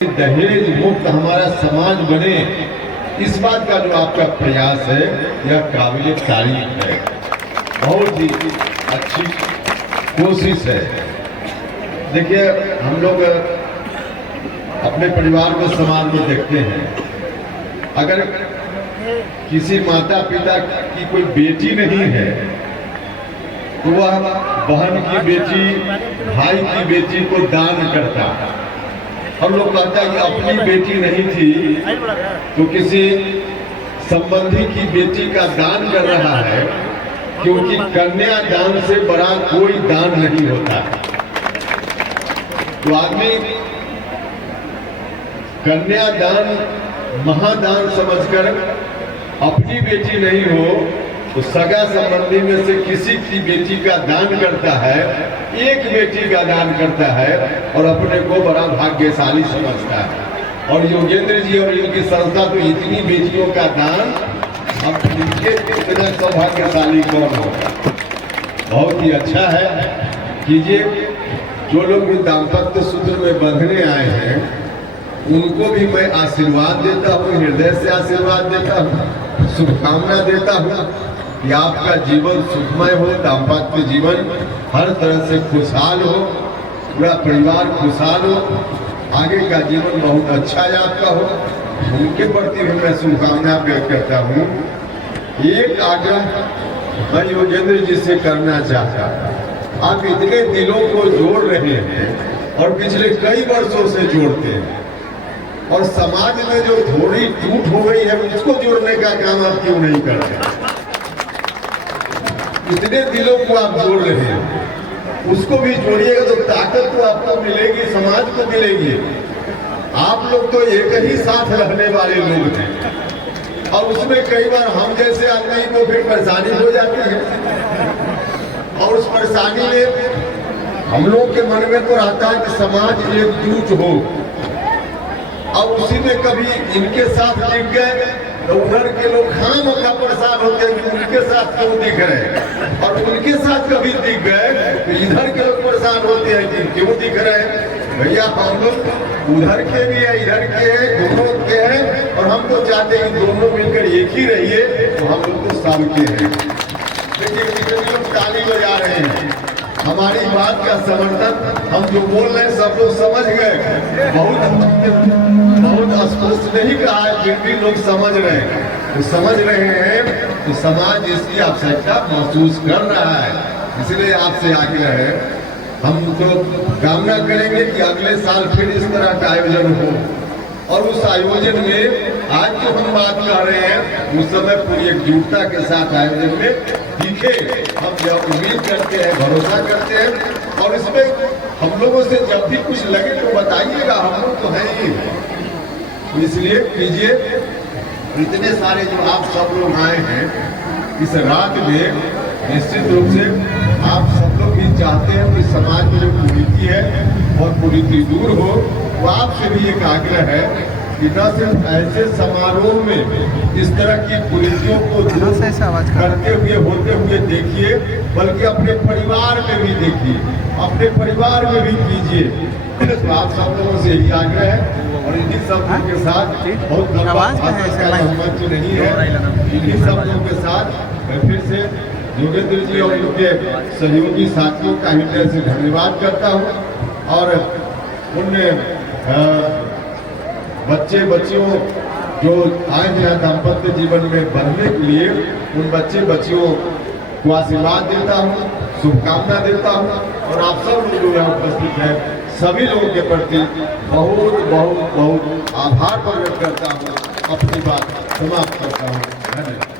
दहेज मुक्त हमारा समाज बने, इस बात का जो आपका प्रयास है यह काबिल तारीफ है। बहुत ही अच्छी कोशिश है। देखिए, हम लोग अपने परिवार को समाज में देखते हैं, अगर किसी माता पिता की कोई बेटी नहीं है तो वह बहन की बेटी, भाई की बेटी को दान करता है। हम लोग कहता है कि अपनी बेटी नहीं थी तो किसी संबंधी की बेटी का दान कर रहा है, क्योंकि कन्या दान से बड़ा कोई दान नहीं होता। तो आदमी कन्या दान महादान समझकर अपनी बेटी नहीं हो तो सगा संबंधी में से किसी की बेटी का दान करता है, एक बेटी का दान करता है और अपने को बड़ा भाग्यशाली समझता है। और योगेंद्र जी और इनकी संस्था तो इतनी बेटियों का दान, अब इनके इतना सौभाग्यशाली कौन होगा। बहुत ही अच्छा है। कीजिए, जो लोग भी दाम्पत्य सूत्र में बंधने आए हैं उनको भी मैं आशीर्वाद देता हूँ, हृदय से आशीर्वाद देता हूँ, शुभकामना देता हूँ कि आपका जीवन सुखमय हो, दाम्पत्य जीवन हर तरह से खुशहाल हो, पूरा परिवार खुशहाल हो, आगे का जीवन बहुत अच्छा आपका हो। उनके प्रति भी मैं शुभकामना व्यक्त करता हूँ। एक आग्रह मैं योगेंद्र जी से करना चाहता हूँ। आप इतने दिलों को जोड़ रहे हैं और पिछले कई वर्षों से जोड़ते हैं, और समाज में जो थोड़ी टूट हो गई है उसको जोड़ने का काम आप क्यों नहीं करते? इतने दिलों को आप जोड़ रहे हैं, उसको भी जोड़िएगा तो ताकत तो आपको मिलेगी, समाज को मिलेगी। आप लोग तो एक ही साथ रहने वाले लोग हैं और उसमें कई बार हम जैसे आदमी को फिर परेशानी हो जाती है, और उस परेशानी में हम लोग के मन में तो रहता है कि समाज एकजुट हो, और उसी में कभी इनके साथ दिख गए तो उधर के लोग खाम का परेशान होते हैं कि उनके साथ क्यों दिख रहे, और उनके साथ कभी दिख गए तो इधर के लोग परेशान होते हैं कि क्यों दिख रहे हैं। भैया, हम लोग उधर के भी है, इधर के हैं, दोनों के हैं, और हम तो चाहते हैं कि दोनों मिलकर एक ही रहिए, तो हम लोग तो सबके हैं। देखिए, कितने लोग ताली बजा रहे हैं, हमारी बात का समर्थन, हम जो बोल रहे हैं सब लोग समझ गए। बहुत स्पष्ट नहीं कहा है, फिर भी लोग समझ रहे हैं। तो समझ रहे हैं तो समाज इसकी आवश्यकता महसूस कर रहा है। इसलिए आपसे आग्रह है, हम तो कामना करेंगे कि अगले साल फिर इस तरह का आयोजन हो, और उस आयोजन में आज जो हम बात कर रहे हैं उस समय पूरी एकजुटता के साथ आयोजन में दिखे। हम यह उम्मीद करते हैं, भरोसा करते हैं, और इसमें हम लोगों से जब भी कुछ लगे तो बताइएगा, हम लोग तो हैं ही। इसलिए कीजिए, इतने सारे जो आप सब लोग आए हैं इस रात में, निश्चित रूप से आप सब लोग भी चाहते हैं कि समाज में जो कुरीति है और कुरीति दूर हो। तो आपसे भी एक आग्रह है कि न सिर्फ ऐसे समारोह में इस तरह की कुरीतियों को दूर करते हुए होते हुए देखिए, बल्कि अपने परिवार में भी देखिए, अपने परिवार में भी कीजिए। तो आप सब लोगों से यही आग्रह है, और इन्हीं सब लोगों के साथ बहुत लंबा भाषण का मंच नहीं है, इन्हीं सब लोगों के साथ मैं फिर से योगेंद्र जी और उनके सहयोगी साथियों का हृदय से धन्यवाद करता हूँ। और उन बच्चे बच्चियों जो आए हैं दाम्पत्य जीवन में बढ़ने के लिए, उन बच्चे बच्चियों को आशीर्वाद देता हूँ, शुभकामना देता हूँ, और आप सब लोग जो यहाँ उपस्थित हैं सभी लोगों के प्रति बहुत बहुत बहुत आभार प्रकट करता हूँ। अपनी बात समाप्त करता हूँ। धन्यवाद।